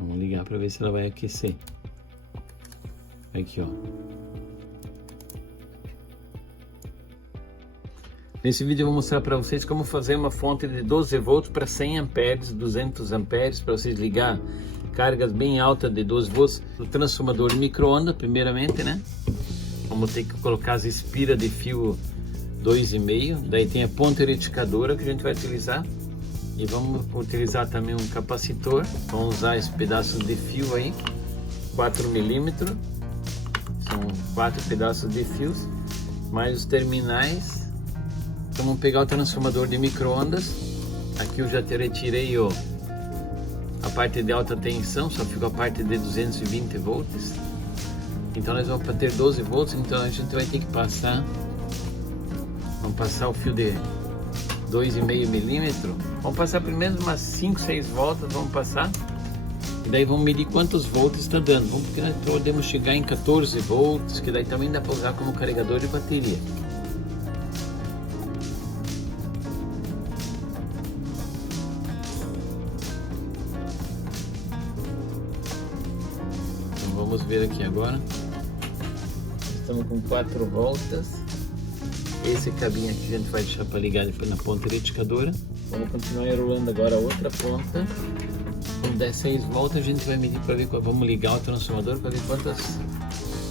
Vamos ligar para ver se ela vai aquecer. Aqui, ó. Nesse vídeo eu vou mostrar para vocês como fazer uma fonte de 12 volts para 100 amperes, 200 amperes, para vocês ligar cargas bem altas de 12 volts no transformador de micro-ondas, primeiramente, né? Vamos ter que colocar as espiras de fio 2,5, daí tem a ponta retificadora que a gente vai utilizar. E vamos utilizar também um capacitor. Vamos usar esse pedaço de fio aí, 4 milímetros. São 4 pedaços de fios, mais os terminais. Então vamos pegar o transformador de micro-ondas. Aqui eu já retirei a parte de alta tensão, só ficou a parte de 220 volts. Então nós vamos ter 12 volts, então a gente vai ter que passar. Vamos passar o fio de 2,5 milímetros. Vamos passar primeiro umas 5, 6 voltas, vamos passar. E daí vamos medir quantos volts está dando. Vamos, porque nós podemos chegar em 14 volts, que daí também dá para usar como carregador de bateria. Então vamos ver aqui agora. Estamos com 4 voltas. Esse cabinho aqui a gente vai deixar para ligar depois na ponta retificadora. Vamos continuar enrolando agora a outra ponta. Quando der 6 voltas a gente vai medir para ver, vamos ligar o transformador para ver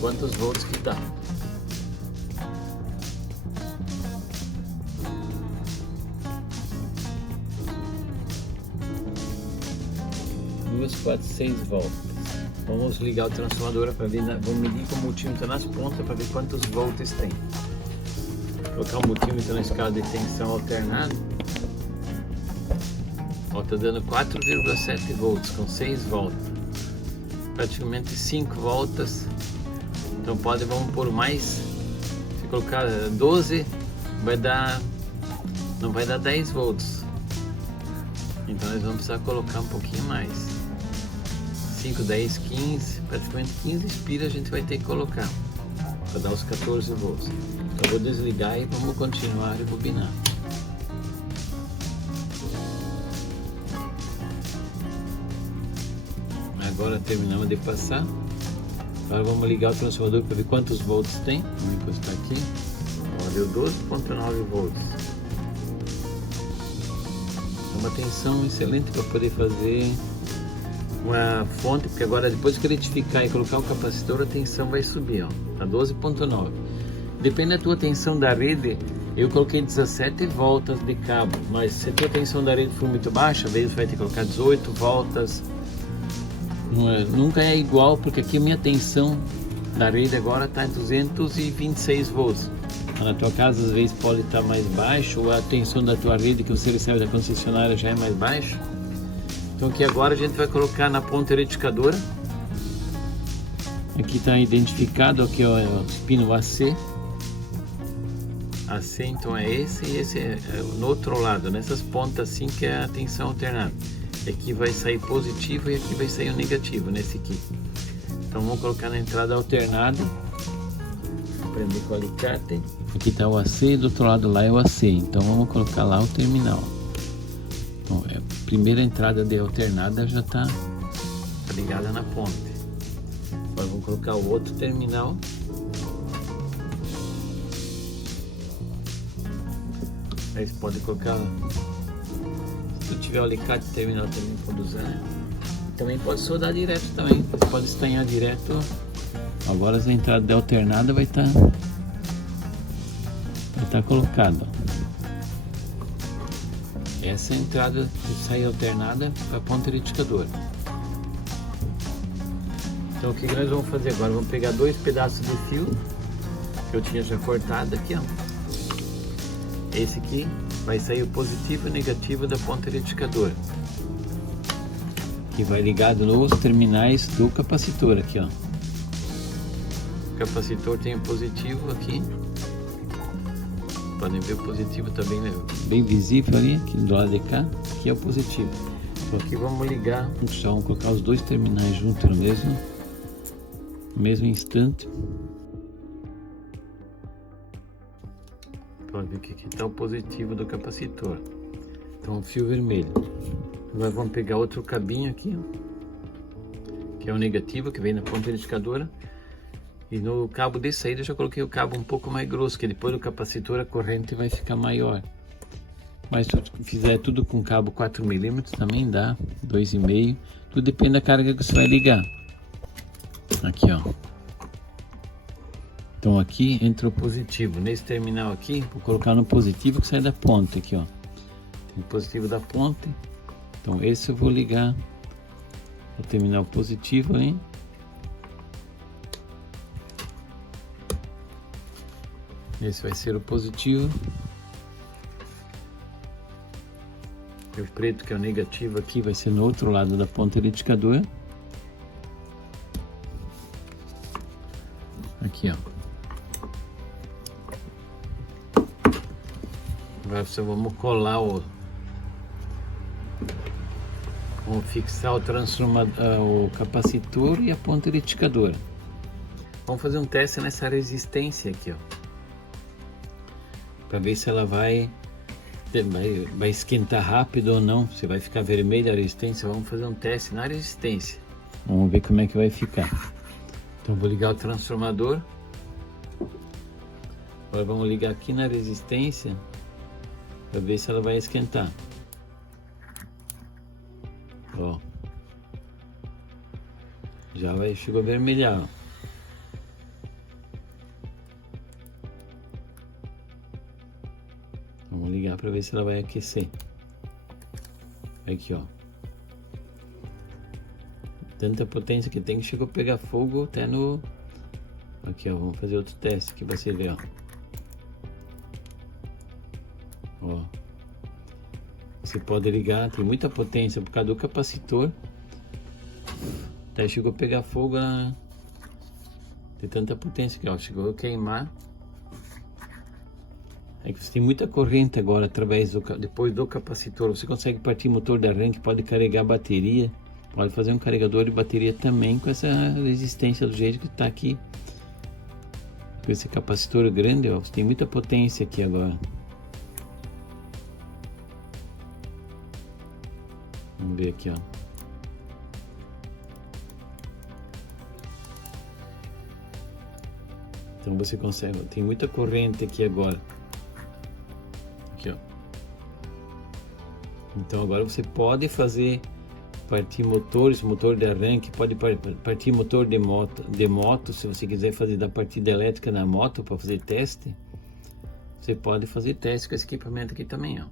quantos volts que dá. Duas, 4, 6 voltas. Vamos ligar o transformador para ver, vamos medir com o multímetro nas pontas para ver quantos volts tem. Colocar o multímetro na escala de tensão alternada. Ó, tá dando 4,7 volts com 6 voltas, praticamente 5 voltas. Então vamos por mais. Se colocar 12 não vai dar 10 volts. Então nós vamos precisar colocar um pouquinho mais. 5, 10, 15, praticamente 15 espiras a gente vai ter que colocar para dar os 14 volts. Então eu vou desligar e vamos continuar a rebobinar. Agora terminamos de passar. Agora vamos ligar o transformador para ver quantos volts tem. Vamos encostar aqui. Ó, deu 12,9 volts. É uma tensão excelente para poder fazer uma fonte, porque agora depois que retificar e colocar o capacitor, a tensão vai subir, ó, a 12,9. Depende da tua tensão da rede. Eu coloquei 17 voltas de cabo, mas se a tua tensão da rede for muito baixa, às vezes vai ter que colocar 18 voltas. Nunca é igual, porque aqui a minha tensão da rede agora está em 226 volts. Na tua casa às vezes pode estar mais baixo, ou a tensão da tua rede que você recebe da concessionária já é mais baixa. Então aqui agora a gente vai colocar na ponta retificadora. Aqui está identificado, aqui ó, é o pino AC. AC então é esse, e esse é no outro lado, nessas pontas assim que é a tensão alternada. Aqui vai sair positivo e aqui vai sair o negativo, nesse aqui. Então vamos colocar na entrada alternada. Vou prender com o alicate. Aqui está o AC e do outro lado lá é o AC. Então vamos colocar lá o terminal. Então, a primeira entrada de alternada já está ligada na ponte. Agora vamos colocar o outro terminal. Aí você pode colocar. Se tiver o alicate terminal também pode usar. Também pode soldar direto também. Pode estanhar direto. Agora a entrada de alternada vai estar colocada. Essa é a entrada que sai alternada para a ponta retificadora. Então o que nós vamos fazer agora? Vamos pegar 2 pedaços de fio que eu tinha já cortado aqui, ó. Esse aqui vai sair o positivo e o negativo da ponta retificadora, que vai ligado nos terminais do capacitor aqui, ó. O capacitor tem o positivo aqui. Podem ver, o positivo está bem visível ali, aqui do lado de cá. Aqui é o positivo. Então aqui vamos ligar, vamos colocar os 2 terminais juntos no mesmo instante. Pode ver que aqui está o positivo do capacitor. Então o fio vermelho. Agora vamos pegar outro cabinho aqui, ó. que é o negativo que vem na ponta indicadora. E no cabo de saída eu já coloquei o cabo um pouco mais grosso, que depois do capacitor a corrente vai ficar maior. Mas se tu fizer tudo com cabo 4mm também dá, 2,5. Tudo depende da carga que você vai ligar. Aqui, ó. Então aqui entra o positivo. Nesse terminal aqui, vou colocar no positivo que sai da ponte aqui, ó. Tem o positivo da ponte. Então esse eu vou ligar o terminal positivo, hein? Esse vai ser o positivo. E o preto, que é o negativo aqui, vai ser no outro lado da ponta do indicador. Aqui, ó. Agora vamos colar vamos fixar o transformador, o capacitor e a ponta indicadora. Vamos fazer um teste nessa resistência aqui, ó, para ver se ela vai esquentar rápido ou não, se vai ficar vermelha a resistência. Vamos fazer um teste na resistência. Vamos ver como é que vai ficar. Então vou ligar o transformador. Agora vamos ligar aqui na resistência para ver se ela vai esquentar. Ó, já chegou a vermelhar, ó. Vamos ligar para ver se ela vai aquecer. Aqui, ó. Tanta potência que tem que chegou a pegar fogo até no... Aqui, ó. Vamos fazer outro teste aqui para você ver, ó. Ó. Você pode ligar, tem muita potência por causa do capacitor. Até chegou a pegar fogo tem tanta potência que, ó, chegou a queimar. É que você tem muita corrente agora através depois do capacitor. Você consegue partir motor de arranque, pode carregar bateria, pode fazer um carregador de bateria também com essa resistência do jeito que está aqui. Com esse capacitor grande, ó, você tem muita potência aqui agora. Vamos ver aqui, ó. Então você consegue, tem muita corrente aqui agora. Aqui, ó. Então agora você pode fazer partir motores, motor de arranque, pode partir motor de moto, se você quiser fazer da partida elétrica na moto para fazer teste, você pode fazer teste com esse equipamento aqui também, ó.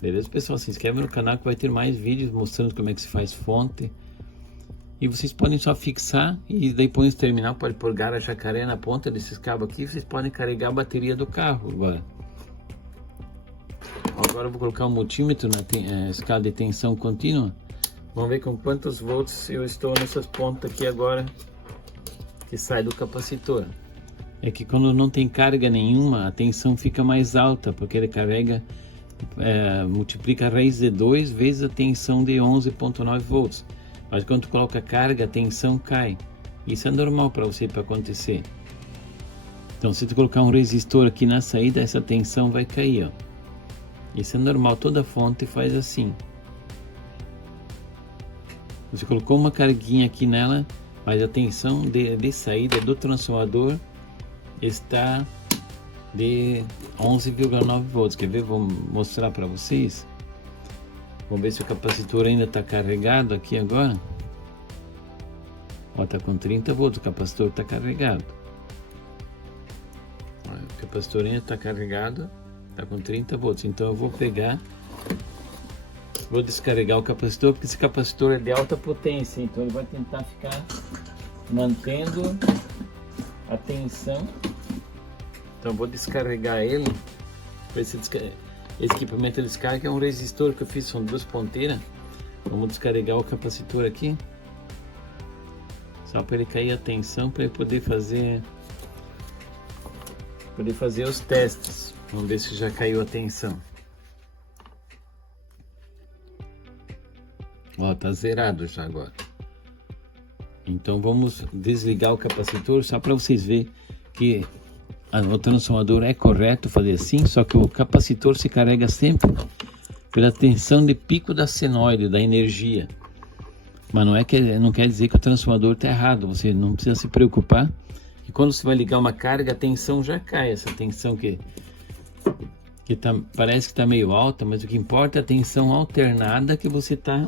Beleza, pessoal? Se inscreve no canal que vai ter mais vídeos mostrando como é que se faz fonte. E vocês podem só fixar e daí põe esse terminal, pode pôr gara jacaré na ponta desses cabos aqui. Vocês podem carregar a bateria do carro agora. Agora eu vou colocar um multímetro na escala de tensão contínua. Vamos ver com quantos volts eu estou nessas pontas aqui agora que sai do capacitor. É que quando não tem carga nenhuma, a tensão fica mais alta, porque ele carrega, multiplica a raiz de 2 vezes a tensão de 11,9 volts. Mas quando tu coloca carga, a tensão cai. Isso é normal para acontecer. Então se tu colocar um resistor aqui na saída, essa tensão vai cair, ó. Isso é normal, toda fonte faz assim. Você colocou uma carguinha aqui nela, mas a tensão de saída do transformador está de 11,9 volts. Quer ver? Vou mostrar para vocês. Vamos ver se o capacitor ainda está carregado aqui agora. Ó, tá com 30 volts, o capacitor está carregado. Ó, o capacitor ainda está carregado, está com 30 volts. Então eu vou pegar, vou descarregar o capacitor, porque esse capacitor é de alta potência, então ele vai tentar ficar mantendo a tensão. Então eu vou descarregar ele. Esse equipamento de descarga é um resistor que eu fiz, são 2 ponteiras. Vamos descarregar o capacitor aqui, só para ele cair a tensão, para ele poder fazer os testes. Vamos ver se já caiu a tensão. Ó, tá zerado já agora. Então vamos desligar o capacitor só para vocês verem que o transformador é correto fazer assim, só que o capacitor se carrega sempre pela tensão de pico da senoide, da energia. Mas não quer dizer que o transformador está errado. Você não precisa se preocupar. E quando você vai ligar uma carga, a tensão já cai. Essa tensão que parece que está meio alta, mas o que importa é a tensão alternada que você está.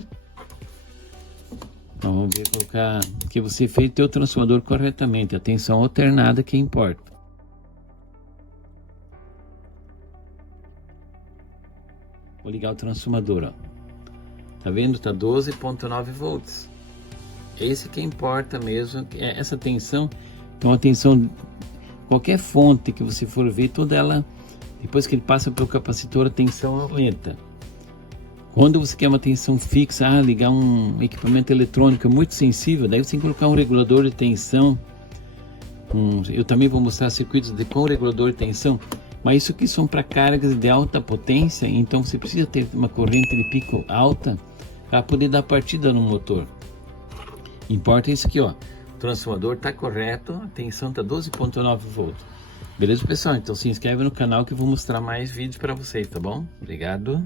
Então, vamos ver, colocar que você fez o teu transformador corretamente. A tensão alternada que importa. Vou ligar o transformador, ó. Tá vendo? Tá 12,9 volts. Esse que importa mesmo. Essa tensão. Então a tensão, qualquer fonte que você for ver, toda ela, depois que ele passa pelo capacitor, a tensão aumenta. Quando você quer uma tensão fixa, ligar um equipamento eletrônico muito sensível, daí você tem que colocar um regulador de tensão. Eu também vou mostrar circuitos com regulador de tensão, mas isso aqui são para cargas de alta potência, então você precisa ter uma corrente de pico alta para poder dar partida no motor. Importa isso aqui, ó. O transformador está correto, a tensão está 12,9 volts. Beleza, pessoal? Então se inscreve no canal que eu vou mostrar mais vídeos para vocês, tá bom? Obrigado.